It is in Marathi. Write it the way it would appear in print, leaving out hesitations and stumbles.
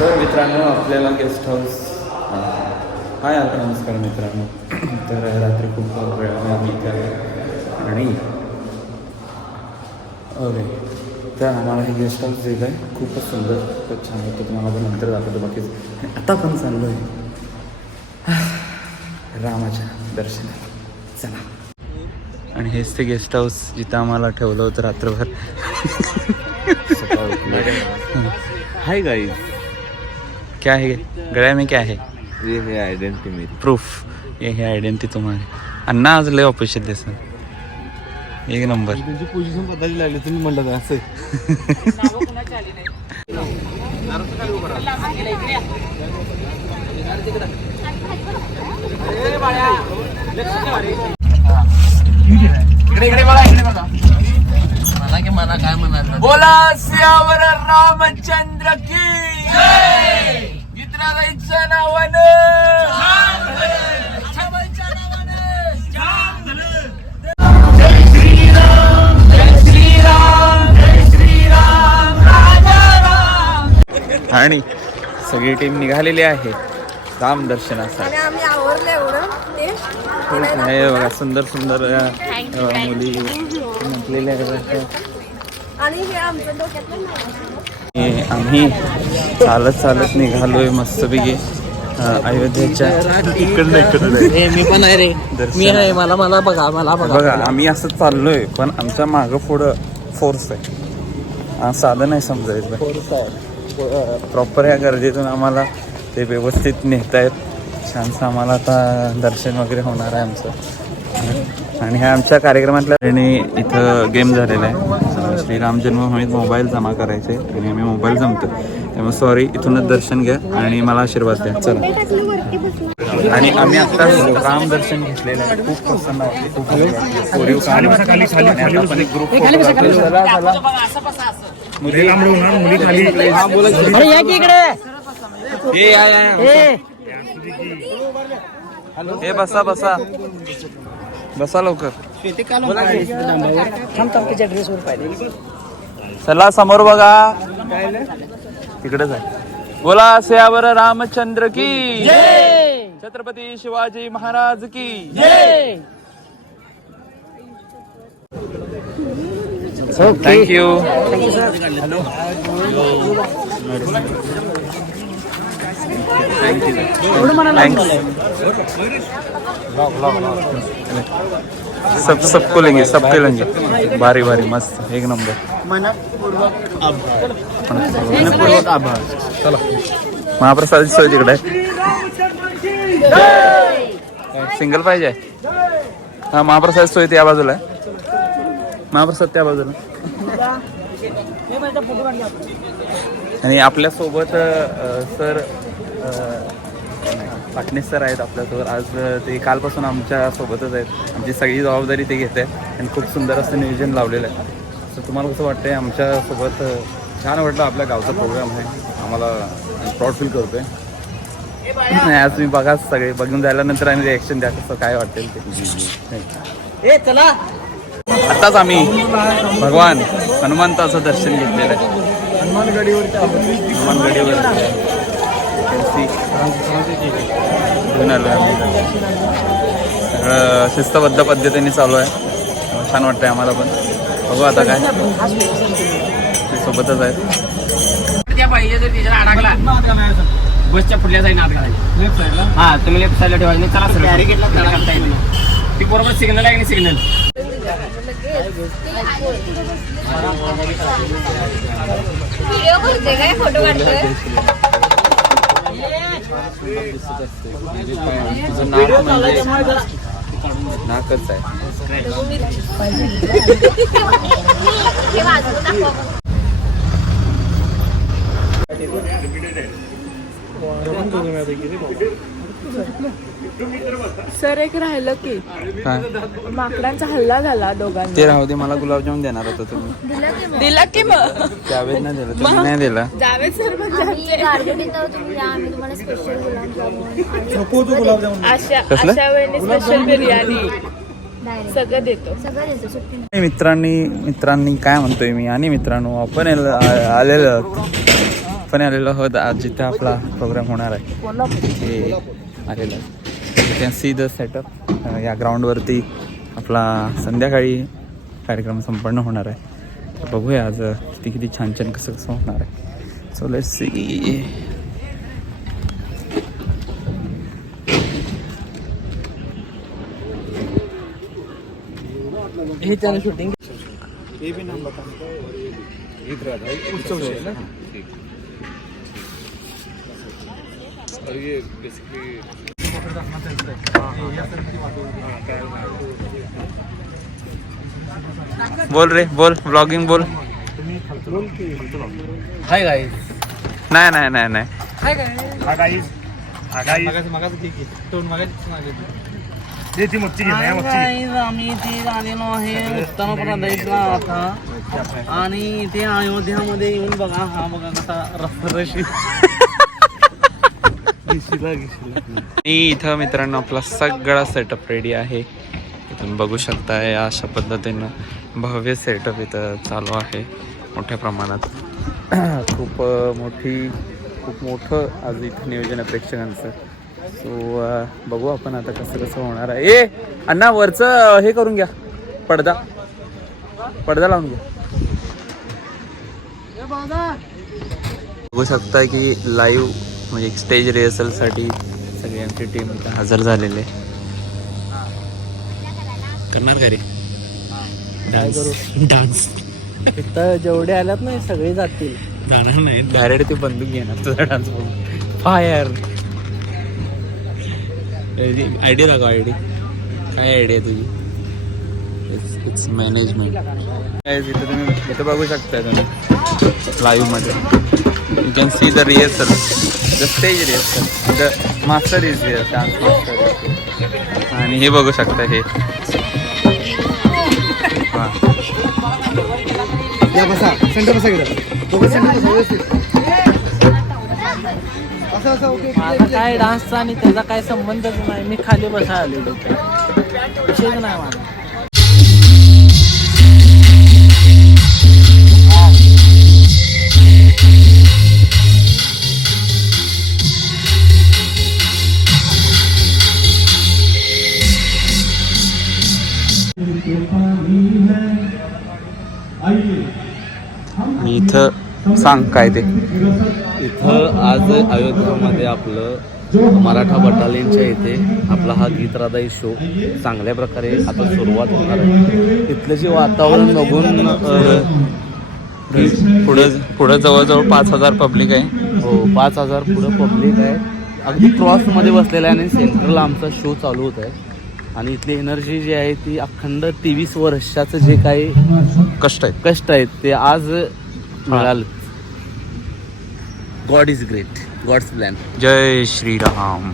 तर मित्रांनो आपल्याला गेस्ट हाऊस हाय आता नमस्कार मित्रांनो. तर रात्री खूप वेळाने आम्ही इथे आलो आणि ओके तर आम्हाला हे गेस्ट हाऊस दिलं आहे. खूपच सुंदर खूपच छान होतं. तुम्हाला पण नंतर दाखवतो. बाकीच आता पण चाललो आहे रामाच्या दर्शनात. चला. आणि हेच ते गेस्ट हाऊस जिथं आम्हाला ठेवलं होतं रात्रभर. हाय गाइस, क्या है गळ्या में क्या है? ये है आइडेंटिटी मेरी. प्रूफ. ये है आयडेंटिटी तुम्हारी. अण्णा आज लय ऑफिशियल दिसत. एक नंबर. तुमची पोझिशन बदलायला लागली तुम्ही म्हणलं असं. इकडे बघा, इकडे बघा. मला काय म्हणाल. बोला सियावर रामचंद्र की जय. मित्राचं नावानं जय श्रीराम, जय श्रीराम, जय श्रीराम, राजा राम. आणि सगळी टीम निघालेली आहे राम दर्शनासाठी. आम्ही आवरले एवढं हे बघा सुंदर सुंदर मुली म्हटलेल्या आणि हे आमचं डोक्यातलं आम्ही चालत चालत निघालोय मस्तपैकी अयोध्येच्या इकडे. मी पण आहे रे. मी आहे. मला बघा बघा आम्ही असं चाललोय पण आमच्या मागं पुढं फोर्स आहे. साधं नाही समजायचं. प्रॉपर ह्या गर्दीतून आम्हाला ते व्यवस्थित नेतायत. छानसं आम्हाला आता दर्शन वगैरे होणार आहे आमचं. आणि ह्या आमच्या कार्यक्रमातल्या आणि इथं गेम झालेला आहे. श्रीराम जन्मभूमीत मोबाईल जमा करायचे आणि आम्ही मोबाईल जमतो. त्यामुळे सॉरी, इथूनच दर्शन घ्या आणि मला आशीर्वाद द्या. चला. आणि आम्ही आता राम दर्शन घेतलेलं आहे. खूप प्रसन्न वाटले. खूप हे बसा बसा बसा लवकर. चला समोर बघा. तिकडेच आहे. बोला सियावर रामचंद्र की जय. छत्रपती शिवाजी महाराज की जय. थँक्यू. सबको लेंगे, सबके लेंगे. भारी भारी मस्त एक नंबर. मनपूर्वक आभार. चला महाप्रसादाची सोय तिकडे आहे. सिंगल पाहिजे. हा महाप्रसाद सोय त्या बाजूला आहे. महाप्रसाद त्या बाजूला. आणि आपल्यासोबत सर पाटणे सर आहेत आपल्यासोबत. आज ते कालपासून आमच्या सोबतच आहेत. आमची सगळी जबाबदारी ते घेत आहेत आणि खूप सुंदर असं नियोजन लावलेलं आहे. तर तुम्हाला कसं वाटतंय आमच्यासोबत? छान वाटलं. आपल्या गावचा प्रोग्राम आहे. आम्हाला प्राऊड फील करतोय. नाही आज तुम्ही बघा सगळे बघून झाल्यानंतर आणि रिॲक्शन द्या कसं काय वाटेल ते. चला. आताच आम्ही भगवान हनुमंताचं दर्शन घेतलेलं आहे. हनुमानगडीवर घेऊन आलो आम्ही. सगळं शिस्तबद्ध पद्धतीने चालू आहे. छान वाटतंय आम्हाला पण. बघू आता काय सोबतच आहेत. त्या पाहिजे जर तिच्या अडकला बसच्या पुढल्या साईड आत घालायची. हा तुम्ही लेफ्ट साईडला ठेवायची. चला सर बॅरिकेडला करता येईल. ती बरोबर सिग्नल आहे की सिग्नल. व्हिडिओ करते काय, फोटो काढतोय. तुझं नाक म्हणजे नाकच आहे. हे वाजवून दाखवा. सर एक राहिलं की काय माकडांचा हल्ला झाला दोघांना. ते राहू दे. मला गुलाबजामुन देणार होता तुम्ही. दिला की मग त्यावेळेस नाही दिलं. तुम्ही नाही दिला. जावेद सर म्हणजे तुम्हाला स्पेशल गुलाबजामुन अशा वेळेने स्पेशल बिर्याणी सगळं देतो. मित्रांनी काय म्हणतोय मी. आणि मित्रांनो आपण आलेलो आपण आलेलो आहोत आज जिथे आपला प्रोग्राम होणार आहे हे आलेलं आहे. You can see the setup. या ग्राउंडवरती आपला संध्याकाळी कार्यक्रम संपन्न होणार आहे. बघूया आज किती छान छान कसं कसं होणार आहे. So let's see. हे त्यानं शूटिंग बोल रे बोल. ब्लॉगिंग बोल. Hi guys. नाही नाही नाही नाही. आम्ही इथे आलेलो आहे उत्तर प्रदेशला आता आणि इथे अयोध्यामध्ये येऊन बघा हा बघा कसा रसरशी इथं मित्रांनो आपला सगळा सेटअप रेडी आहे. तुम्ही बघू शकताय अशा पद्धतीनं भव्य सेटअप इथं चालू आहे मोठ्या प्रमाणात. खूप मोठं आज इथं नियोजन आहे प्रेक्षकांचं. सो बघू आपण आता कसं कसं होणार आहे. ए अण्णा वरचं हे करून घ्या. पडदा लावून घ्या. बघू शकता की लाईव्ह म्हणजे स्टेज रिहर्सलसाठी सगळी आमची टीम इथं हजर झालेली आहे. करणार का रे डान्स? इथं जेवढे आल्यात ना सगळे जातील. जाणार नाही डायरेक्ट ते बंदूक घेणार तुझा डान्स बघून. फायर आयडिया दाखव. काय आयडिया तुझी? It's management. इथं तुम्ही इथं बघू शकता तुम्ही लाईव्हमध्ये. You can see the rehearsal, the stage rehearsal, the master is here, dance master. आणि हे बघू शकता हे माझा काय डान्सचा आणि त्याचा काय संबंधच नाही. मी खाली बसा आलेलो विषयच नाही माझा. इथं सांग काय ते. इथं आज अयोध्यामध्ये आपलं मराठा बटालियनच्या इथे आपला हा गीत राधाई शो चांगल्या प्रकारे आता सुरुवात होणार आहे. इथलं जे वातावरण बघून पुढं जवळजवळ 5,000 पब्लिक आहे. हो 5,000 पुढं पब्लिक आहे. अगदी क्रॉसमध्ये बसलेलं आहे आणि सेंटरला आमचा शो चालू होत आहे. आणि इथली एनर्जी जी आहे ती अखंड 23 वर्षाचं जे काही कष्ट आहेत ते आज मिळालं. God is great. God's plan. जय श्रीराम.